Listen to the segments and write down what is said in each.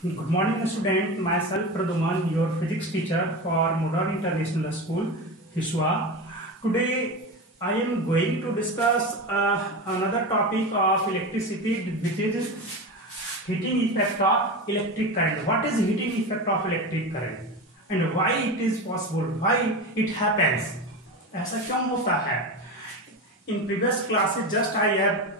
Good morning, student. Myself Praduman, your physics teacher for Modern International School, Hishwa. Today, I am going to discuss another topic of electricity, which is heating effect of electric current. What is heating effect of electric current, and why it is possible? Why it happens? ऐसा क्यों होता है? In previous classes, just I have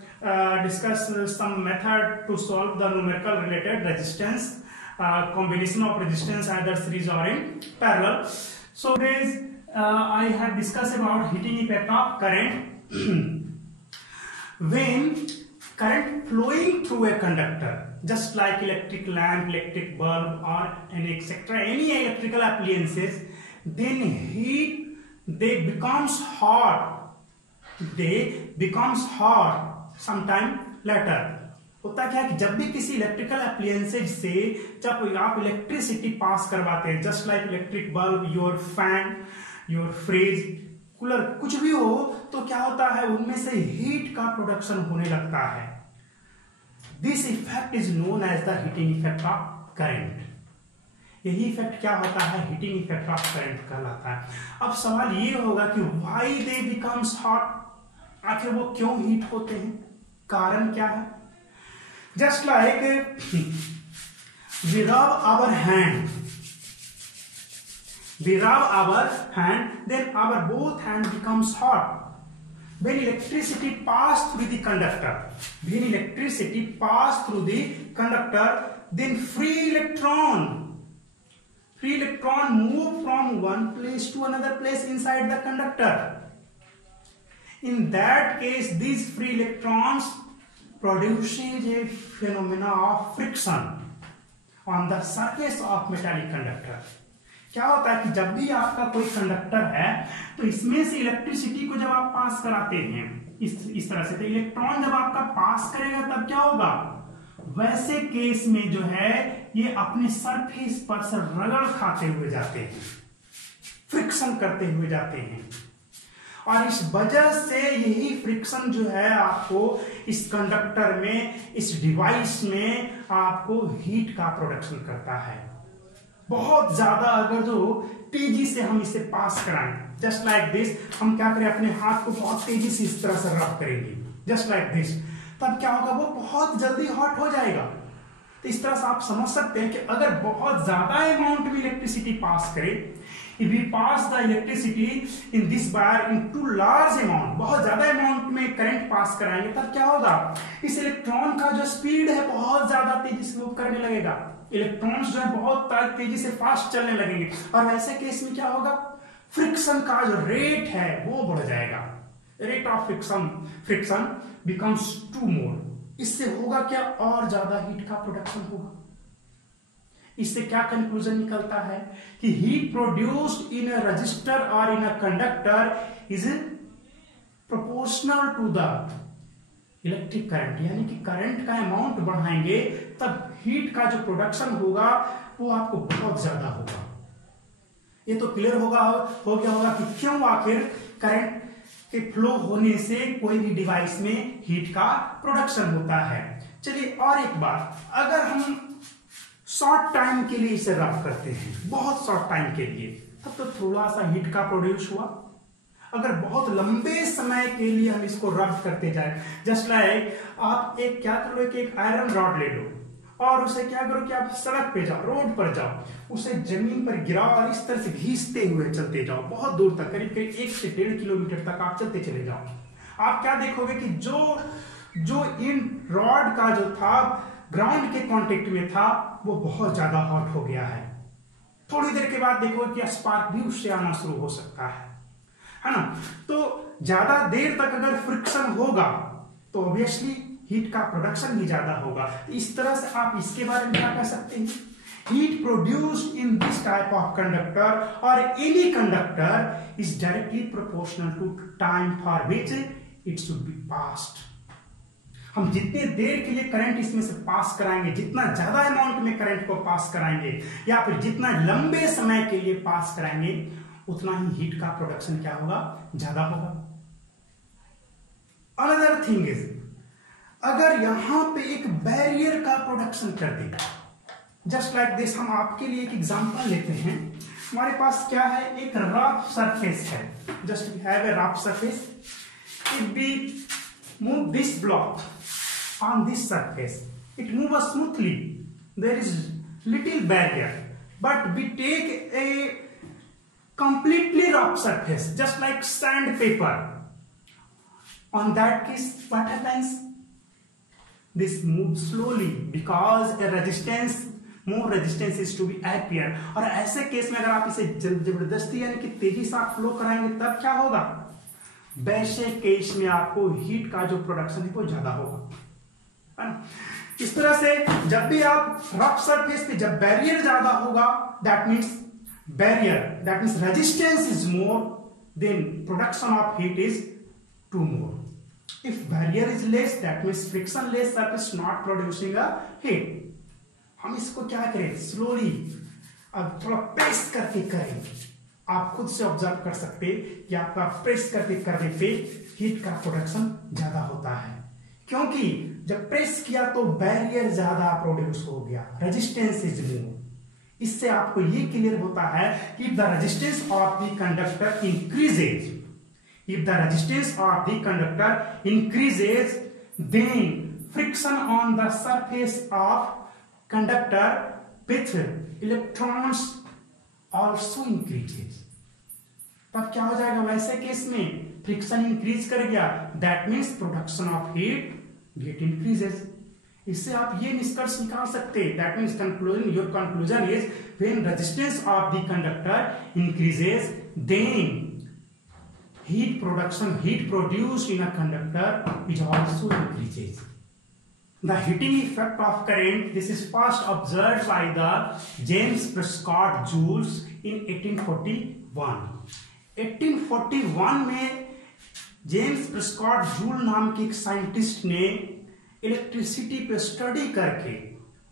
discussed some method to solve the numerical related resistance, combination of resistance either series or in parallel. So today I have discussed about heating effect of current. When current flowing through a conductor, just like electric lamp, electric bulb, or any etc., any electrical appliances, then heat, they becomes hot. They becomes hot sometime later. होता क्या है कि जब भी किसी electrical appliances से जब आप इलेक्ट्रिसिटी पास करवाते हैं, just like electric bulb, your fan, your fridge, cooler, कुछ भी हो, तो क्या होता है उनमें से हीट का प्रोडक्शन होने लगता है. This effect is known as the heating effect of current. यही इफेक्ट क्या होता है? हीटिंग इफेक्ट ऑफ करंट कहलाता है. अब सवाल ये होगा कि व्हाई दे बिकम्स हॉट, आखिर वो क्यों हीट होते हैं, कारण क्या है? Just like we rub our hand, then our both hand becomes hot. When electricity pass through the conductor, then free electron move from one place to another place inside the conductor. In that case, these free electrons produces a phenomena of friction on the surface of metallic conductor. क्या होता है कि जब भी आपका कोई conductor है तो इसमें से इलेक्ट्रिसिटी को जब आप पास कराते हैं इस तरह से, तो इलेक्ट्रॉन जब आपका पास करेगा तब क्या होगा? वैसे केस में जो है ये अपने सरफेस पर से रगड़ खाते हुए जाते हैं, फ्रिक्शन करते हुए जाते हैं, और इस वजह से यही फ्रिक्शन जो है आपको इस कंडक्टर में, इस डिवाइस में आपको हीट का प्रोडक्शन करता है. बहुत ज्यादा अगर जो तेजी से हम इसे पास कराएं, जस्ट लाइक दिस, हम क्या करें, अपने हाथ को बहुत तेजी से इस तरह से रब करेंगे, जस्ट लाइक दिस, तब क्या होगा? वो बहुत जल्दी हॉट हो जाएगा. तो इस तरह से आप समझ सकते हैं कि अगर बहुत ज्यादा अमाउंट में इलेक्ट्रिसिटी पास करे, if we pass the electricity in this wire in too large amount, बहुत ज्यादा अमाउंट में करंट पास कराएंगे, तब क्या होगा? इस इलेक्ट्रॉन का जो स्पीड है बहुत ज्यादा तेजी से मूव करने लगेगा, इलेक्ट्रॉन्स जो है बहुत तेजी से फास्ट चलने लगेंगे, और ऐसे केस में क्या होगा? फ्रिक्शन का जो रेट है वो बढ़ जाएगा. Rate of friction becomes to more. इससे होगा क्या? और ज्यादा हीट का प्रोडक्शन होगा. इससे क्या कंक्लूजन निकलता है कि heat produced in a resistor और in a conductor is proportional to the electric current. यानी कि करंट का अमाउंट बढ़ाएंगे तब हीट का जो प्रोडक्शन होगा वो आपको बहुत ज्यादा होगा. ये तो क्लियर हो गया होगा कि क्यों आखिर करंट के फ्लो होने से कोई भी डिवाइस में हीट का प्रोडक्शन होता है. चलिए और एक बात, अगर हम शॉर्ट टाइम के लिए इसे रब करते हैं, बहुत शॉर्ट टाइम के लिए, तब तो थोड़ा सा हीट का प्रोड्यूस हुआ. अगर बहुत लंबे समय के लिए हम इसको रब करते जाए, जस्ट लाइक आप एक क्या कर लो कि एक आयरन रॉड ले लो और उसे क्या करो कि आप सड़क पे जाओ, रोड पर जाओ, उसे जमीन पर गिराओ और इस तरह से घींचते हुए चलते जाओ बहुत दूर तक, करीब करीब 1 से 1.5 किलोमीटर तक आप चलते चले जाओ. आप क्या देखोगे कि जो इन रॉड का जो था ग्राउंड के कांटेक्ट में था वो बहुत ज्यादा हॉट हो गया है. थोड़ी देर के बाद देखो कि स्पार्क भी उससे आना शुरू हो सकता है ना. तो ज्यादा देर तक अगर फ्रिक्शन होगा तो ऑब्वियसली हीट का प्रोडक्शन भी ज्यादा होगा. तो इस तरह से आप इसके बारे में क्या कह सकते हैं? Heat produced in this type of conductor और any conductor is directly proportional to time for which it should be passed. हम जितने देर के लिए करंट इसमें से पास कराएंगे, जितना ज्यादा अमाउंट में करंट को पास कराएंगे या फिर जितना लंबे समय के लिए पास कराएंगे, उतना ही हीट का प्रोडक्शन क्या होगा? ज्यादा होगा. अनदर थिंग इज, अगर यहां पे एक बैरियर का प्रोडक्शन कर दे, जस्ट लाइक दिस, हम आपके लिए एक एग्जांपल लेते हैं। हमारे पास क्या है, एक रफ सरफेस है, just we have a rough surface. If we move this block on this surface, it moves smoothly, there is little barrier, but we take a completely rough surface just like sandpaper. On that case what happens, this moves slowly because a resistance, more resistance is to be appear। और ऐसे case में अगर आप इसे जबरदस्ती यानी कि तेजी से आप फ्लो कराएंगे तब क्या होगा, वैसे केस में आपको हीट का जो प्रोडक्शन है वो ज्यादा होगा। इस तरह से जब भी आप रफ सरफेस पे जब बैरियर ज्यादा होगा, that means resistance is more, then production of heat is too more. If barrier is less, that means friction less surface not producing a heat. हम इसको क्या करें, स्लोली अब थोड़ा प्रेस करके करें। आप खुद से ऑब्जर्व कर सकते कि आपका प्रेस करके करने पे हीट का प्रोडक्शन ज्यादा होता है, क्योंकि जब प्रेस किया तो बैरियर ज्यादा प्रोड्यूस हो गया, रेजिस्टेंस इज मोर। इससे आपको ये क्लियर होता है कि the resistance of the conductor increases, if the resistance of the conductor increases, then friction on the surface of conductor with electrons also increases. तब क्या हो जाएगा, वैसे केस में फ्रिक्शन इंक्रीज कर गया, that means production of heat get increases. इससे आप ये निष्कर्ष निकाल सकते हैं, that means conclusion, your conclusion is when resistance of the conductor increases, then heat production, heat produced in a conductor is also increases. The heating effect of current, this is first observed by the James Prescott Joule in 1841। 1841 में James Prescott joule नाम के एक scientist ने electricity पे study करके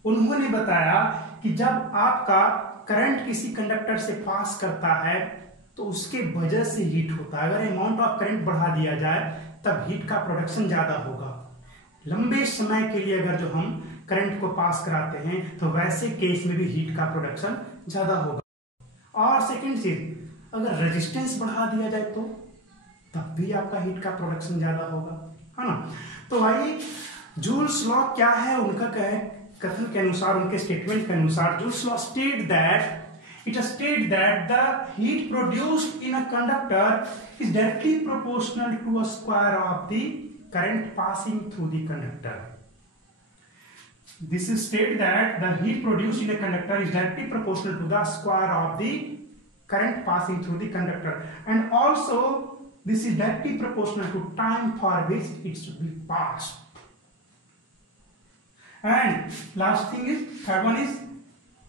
उन्होंने बताया कि जब आपका करंट किसी कंडक्टर से पास करता है तो उसके वजह से हीट होता है। अगर अमाउंट ऑफ करंट बढ़ा दिया जाए तब हीट का प्रोडक्शन ज्यादा होगा। लंबे समय के लिए अगर जो हम करंट को पास कराते हैं तो वैसे केस में भी हीट का प्रोडक्शन ज्यादा होगा। और सेकंड चीज, अगर रेजिस्टेंस बढ़ा दिया जाए तो तब भी आपका हीट का प्रोडक्शन ज्यादा होगा, है ना। तो भाई जूल्स लॉ क्या है, उनका क्या है कथन के अनुसार, उनके स्टेटमेंट के अनुसार, Joule's law state that the heat produced in a conductor is directly proportional to a square of the current passing through the conductor। This is stated that the heat produced in a conductor is directly proportional to the square of the current passing through the conductor, and also this is directly proportional to time for which it should be passed। And last thing is, third one is,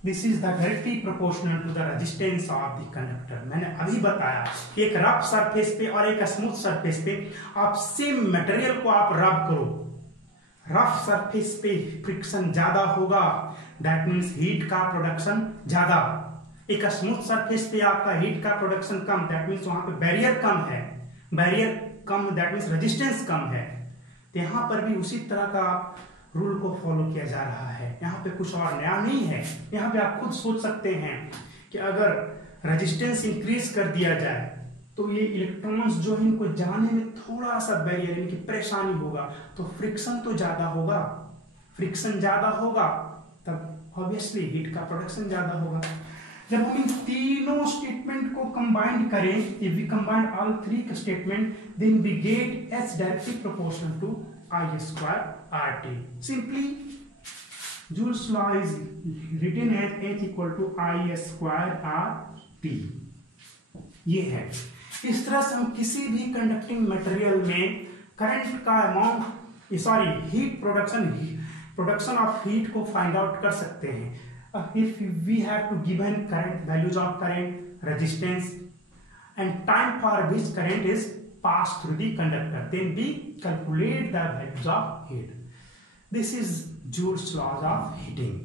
this is the directly proportional to the resistance of the conductor। मैंने अभी बताया कि एक rough surface पे और एक smooth surface पे आप सेम मटेरियल को आप रब करो, रफ सरफेस पे फ्रिक्शन ज्यादा होगा, दैट मीन्स हीट का प्रोडक्शन ज्यादा। एक स्मूथ सरफेस पे आपका हीट का प्रोडक्शन कम, दैट मीन्स वहां पे बैरियर कम है, बैरियर कम दैट मीन्स रेजिस्टेंस कम है। तो यहां पर भी उसी तरह का रूल को फॉलो किया जा रहा है, यहाँ पे कुछ और नया नहीं है। यहाँ पे आप खुद सोच सकते हैं कि अगर रेजिस्टेंस इंक्रीज कर दिया जाए तो ये इलेक्ट्रॉन्स जो है इनको जाने में थोड़ा सा बैरियर यानी कि परेशानी होगा, तो फ्रिक्शन तो ज्यादा होगा, फ्रिक्शन ज्यादा होगा तब ऑब्वियसली हीट का प्रोडक्शन ज्यादा होगा। जब हम इन तीनों स्टेटमेंट को कंबाइंड करें, if we combine all three statement, then we get H directly proportional to I square RT। Simply Joule's law is written as H equal to I square RT। ये है, इस तरह से हम किसी भी कंडक्टिंग मटेरियल में करंट का amount, sorry heat production of heat को फाइंड आउट कर सकते हैं। If we have to given current, values of current, resistance and time for which current is pass through the conductor, then we calculate the values of heat। This is Joule's laws of heating।